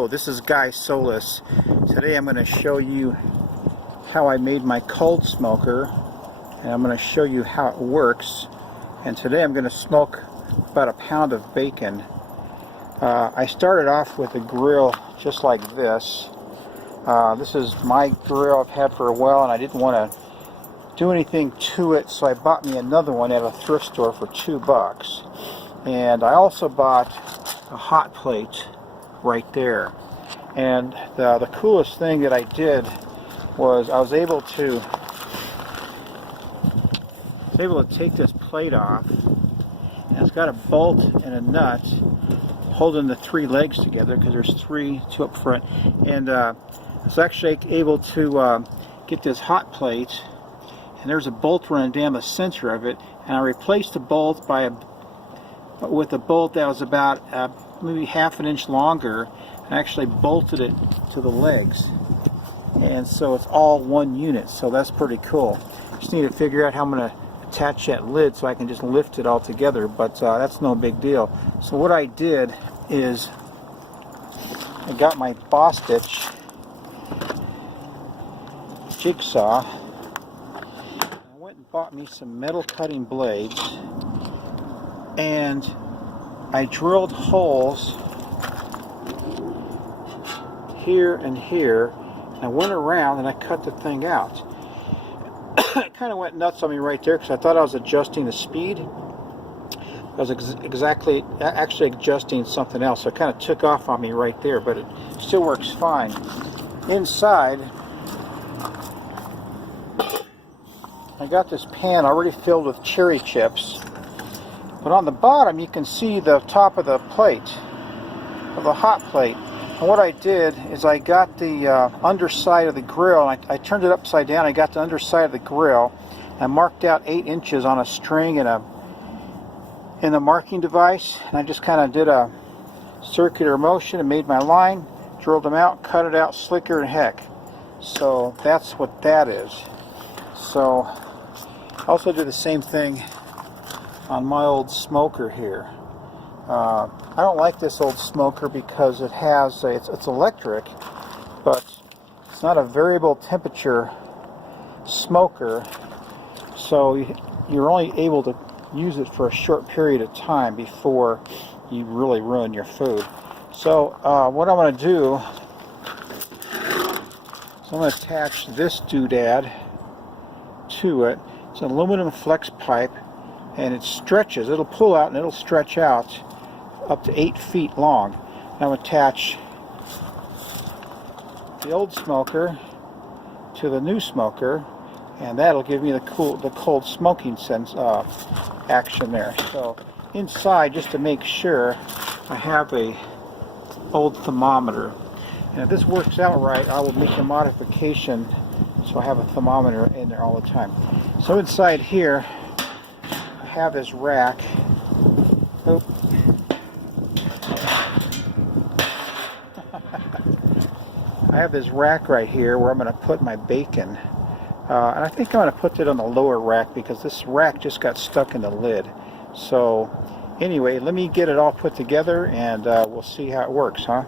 Hello, this is Guy Solis. Today I'm going to show you how I made my cold smoker, and I'm going to show you how it works. And today I'm going to smoke about a pound of bacon. I started off with a grill just like this. This is my grill I've had for a while, and I didn't want to do anything to it, so I bought me another one at a thrift store for $2. And I also bought a hot plate right there. And the coolest thing that I did was I was able to take this plate off, and it's got a bolt and a nut holding the three legs together, because there's two up front, and I was actually able to get this hot plate, and there's a bolt running down the center of it, and I replaced the bolt with a bolt that was about maybe half an inch longer, and actually bolted it to the legs, and so it's all one unit. So that's pretty cool. Just need to figure out how I'm going to attach that lid so I can just lift it all together, but that's no big deal. So what I did is I got my boss stitch jigsaw. I went and bought me some metal cutting blades, and I drilled holes here and here, and I went around and I cut the thing out. It kind of went nuts on me right there, because I thought I was adjusting the speed. I was actually adjusting something else, so it kind of took off on me right there, but it still works fine. Inside, I got this pan already filled with cherry chips, but on the bottom you can see the top of the plate, of the hot plate. And what I did is I got the underside of the grill, and I turned it upside down. I got the underside of the grill, and I marked out 8 inches on a string in a marking device, and I just kind of did a circular motion and made my line, drilled them out, cut it out slicker than heck. So that's what that is. So I also did the same thing on my old smoker here. I don't like this old smoker because it has it's electric, but it's not a variable temperature smoker, so you're only able to use it for a short period of time before you really ruin your food. So what I'm going to do is I'm going to attach this doodad to it. It's an aluminum flex pipe, and it stretches. It'll pull out and it'll stretch out up to 8 feet long. And I'll attach the old smoker to the new smoker, and that'll give me the cold smoking sense action there. So inside, just to make sure, I have a old thermometer, and if this works out right, I will make a modification so I have a thermometer in there all the time. So inside here I have this rack. I have this rack right here where I'm going to put my bacon, and I think I'm going to put it on the lower rack because this rack just got stuck in the lid. So anyway, let me get it all put together, and we'll see how it works, huh?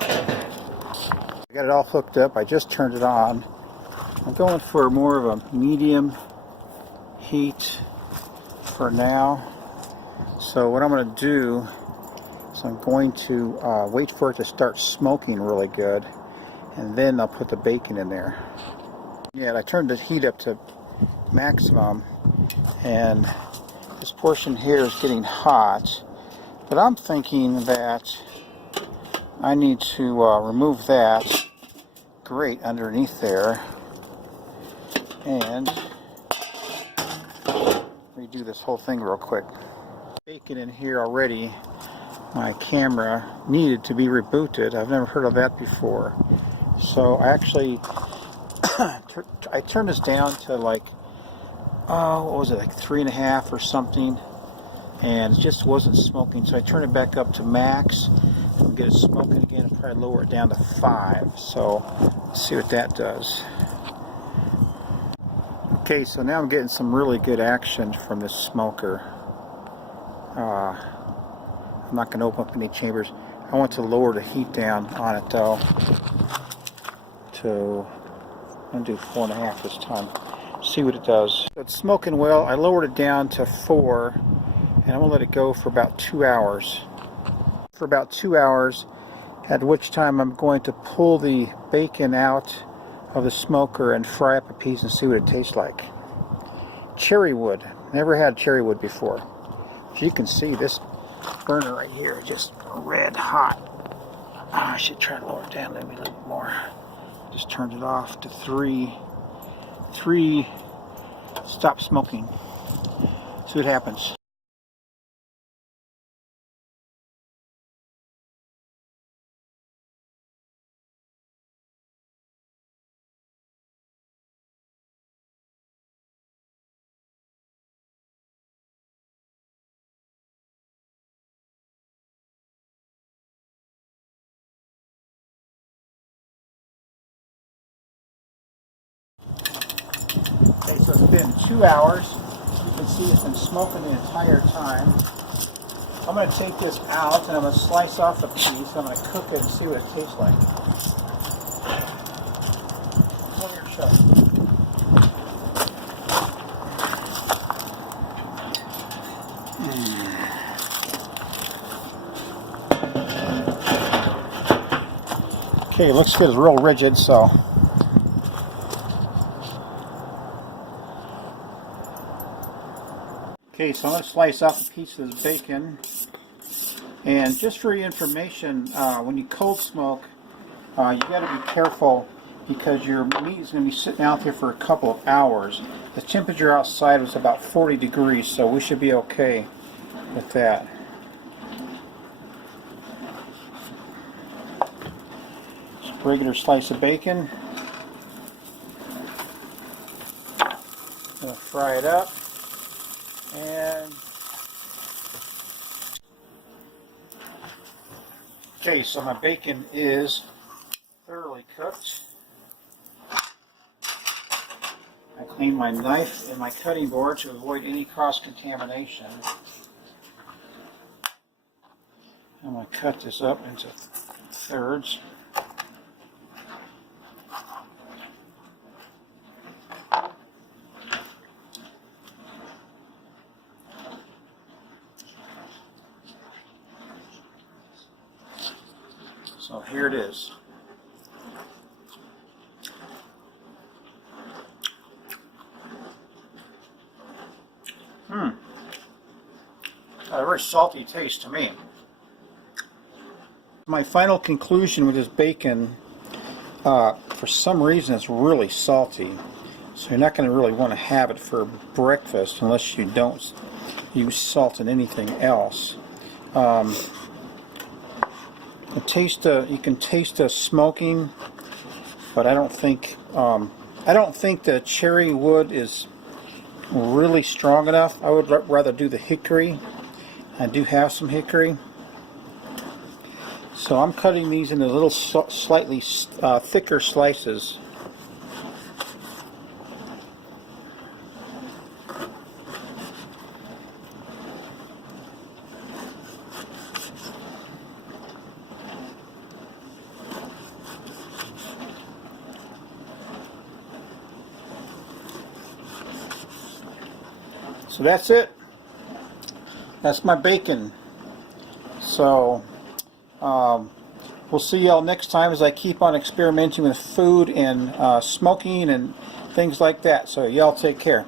I got it all hooked up. I just turned it on. I'm going for more of a medium heat for now. So what I'm going to do, so I'm going to wait for it to start smoking really good, and then I'll put the bacon in there. Yeah, I turned the heat up to maximum, and this portion here is getting hot, but I'm thinking that I need to remove that grate underneath there and redo this whole thing real quick. Bacon in here already. My camera needed to be rebooted. I've never heard of that before. So I actually I turned this down to like, what was it, like 3.5 or something, and it just wasn't smoking. So I turned it back up to max and get it smoking again, and probably lower it down to 5. So let's see what that does. Okay, so now I'm getting some really good action from this smoker. I'm not going to open up any chambers. I want to lower the heat down on it though to, I'm going to do 4.5 this time. See what it does. So it's smoking well. I lowered it down to 4 and I'm going to let it go for about 2 hours. For about 2 hours, at which time I'm going to pull the bacon out of the smoker and fry up a piece and see what it tastes like. Cherry wood. Never had cherry wood before. As you can see, this burner right here is just red hot. I should try to lower it down maybe a little bit more. Just turned it off to 3. Stop smoking. See what happens. Okay, so it's been 2 hours. You can see it's been smoking the entire time. I'm going to take this out and I'm going to slice off a piece. I'm going to cook it and see what it tastes like. Come over here and show it. Okay, it looks good. It's real rigid, so. Okay, so I'm going to slice off a piece of this bacon. And just for your information, when you cold smoke, you got to be careful because your meat is going to be sitting out there for a couple of hours. The temperature outside was about 40 degrees, so we should be okay with that. Just a regular slice of bacon. Gonna fry it up. And okay, so my bacon is thoroughly cooked. I cleaned my knife and my cutting board to avoid any cross-contamination. I'm going to cut this up into thirds. So here it is. A very salty taste to me. My final conclusion with this bacon, for some reason it's really salty. So you're not going to really want to have it for breakfast unless you don't use salt in anything else. You can taste the smoking, but I don't think the cherry wood is really strong enough. I would rather do the hickory. I do have some hickory, so I'm cutting these into little slightly thicker slices. So that's it. That's my bacon. So we'll see y'all next time as I keep on experimenting with food and smoking and things like that. So y'all take care.